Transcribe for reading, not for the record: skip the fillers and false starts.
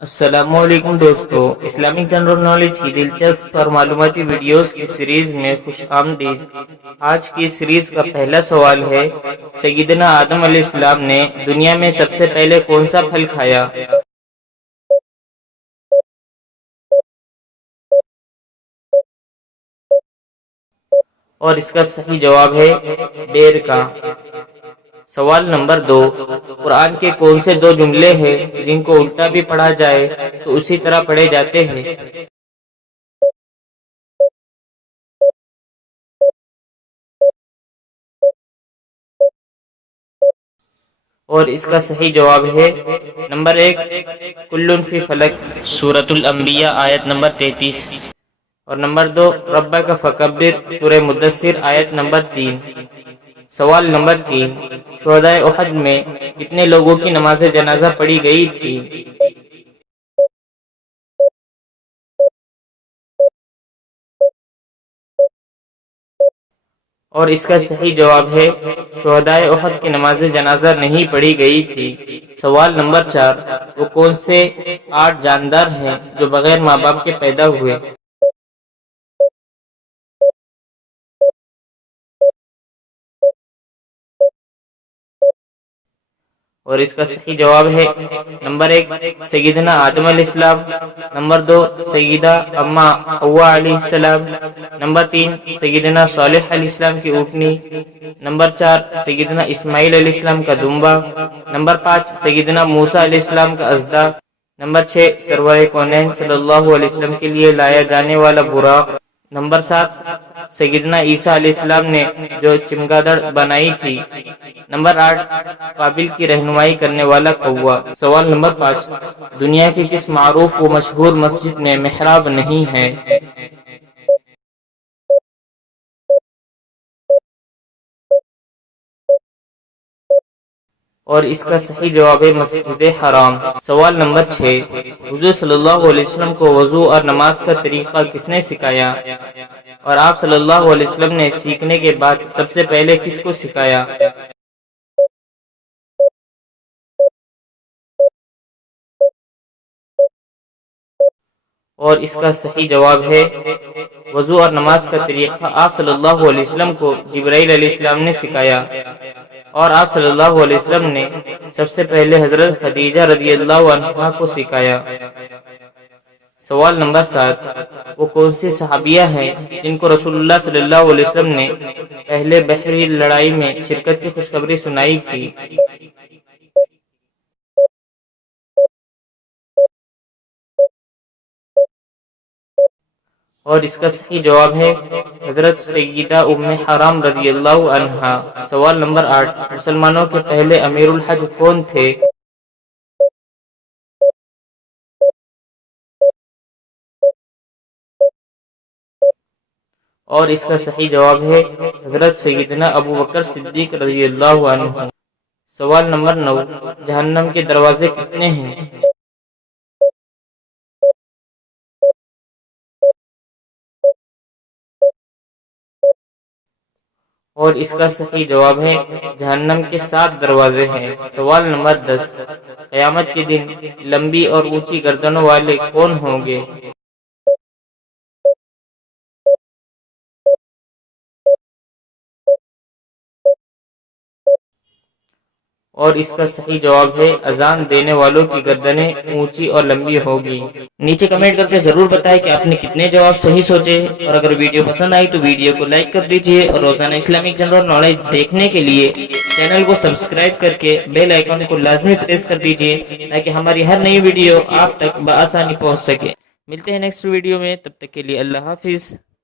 السلام علیکم دوستو، اسلامک جنرل نالج کی دلچسپ اور معلوماتی ویڈیوز کی سیریز میں خوش آمدید۔ آج کی سیریز کا پہلا سوال ہے، سیدنا آدم علیہ السلام نے دنیا میں سب سے پہلے کون سا پھل کھایا؟ اور اس کا صحیح جواب ہے بیر کا۔ سوال نمبر 2، قرآن کے کون سے دو جملے ہیں جن کو الٹا بھی پڑھا جائے تو اسی طرح پڑھے جاتے ہیں؟ اور اس کا صحیح جواب ہے نمبر 1، کل فی فلک، سورۃ الانبیاء آیت نمبر 33، اور نمبر 2، ربک فکبر، سورہ مدثر آیت نمبر 3۔ سوال نمبر 3، شہدائے احد میں کتنے لوگوں کی نماز جنازہ پڑھی گئی تھی؟ اور اس کا صحیح جواب ہے شہدائے احد کی نماز جنازہ نہیں پڑھی گئی تھی۔ سوال نمبر 4، وہ کون سے 8 جاندار ہیں جو بغیر ماں باپ کے پیدا ہوئے؟ اور اس کا صحیح جواب ہے نمبر 1، سیدنا آدم علیہ السلام، نمبر 2، سیدہ اماں حوا علیہ السلام، نمبر 3، سیدنا صالح علیہ السلام کی اونٹنی، نمبر 4، سیدنا اسماعیل علیہ السلام کا دمبا، نمبر 5، سیدنا موسیٰ علیہ السلام کا اژدھا، نمبر 6، سرور کونین صلی اللہ علیہ وسلم کے لیے لایا جانے والا براق، نمبر 7، سیدنا عیسیٰ علیہ السلام نے جو چمگادڑ بنائی تھی، نمبر 8، قابل کی رہنمائی کرنے والا کوا۔ سوال نمبر 5، دنیا کی کس معروف و مشہور مسجد میں محراب نہیں ہے؟ اور اس کا صحیح جواب ہے مسجد حرام۔ سوال نمبر 6، حضور صلی اللہ علیہ وسلم کو وضو اور نماز کا طریقہ کس نے سکھایا؟ اور آپ صلی اللہ علیہ وسلم نے سیکھنے کے بعد سب سے پہلے کس کو سکھایا؟ اور اس کا صحیح جواب ہے وضو اور نماز کا طریقہ آپ صلی اللہ علیہ وسلم کو جبرائیل علیہ السلام نے سکھایا، اور آپ صلی اللہ علیہ وسلم نے سب سے پہلے حضرت خدیجہ رضی اللہ عنہا کو سکھایا۔ سوال نمبر 7، وہ کون سی صحابیہ ہیں جن کو رسول اللہ صلی اللہ علیہ وسلم نے پہلے بحری لڑائی میں شرکت کی خوشخبری سنائی تھی؟ اور اس کا صحیح جواب ہے حضرت سیدہ ام حرام رضی اللہ عنہا۔ سوال نمبر 8، مسلمانوں کے پہلے امیر الحج کون تھے؟ اور اس کا صحیح جواب ہے حضرت سیدنا ابو بکر صدیق رضی اللہ عنہ۔ سوال نمبر 9، جہنم کے دروازے کتنے ہیں؟ اور اس کا صحیح جواب ہے جہنم کے 7 دروازے ہیں۔ سوال نمبر 10، قیامت کے دن لمبی اور اونچی گردنوں والے کون ہوں گے؟ اور اس کا صحیح جواب ہے اذان دینے والوں کی گردنیں اونچی اور لمبی ہوگی۔ نیچے کمنٹ کر کے ضرور بتائیں کہ آپ نے کتنے جواب صحیح سوچے، اور اگر ویڈیو پسند آئی تو ویڈیو کو لائک کر دیجئے، اور روزانہ اسلامک جنرل نالج دیکھنے کے لیے چینل کو سبسکرائب کر کے بیل آئیکن کو لازمی پریس کر دیجئے تاکہ ہماری ہر نئی ویڈیو آپ تک بآسانی پہنچ سکے۔ ملتے ہیں نیکسٹ ویڈیو میں، تب تک کے لیے اللہ حافظ۔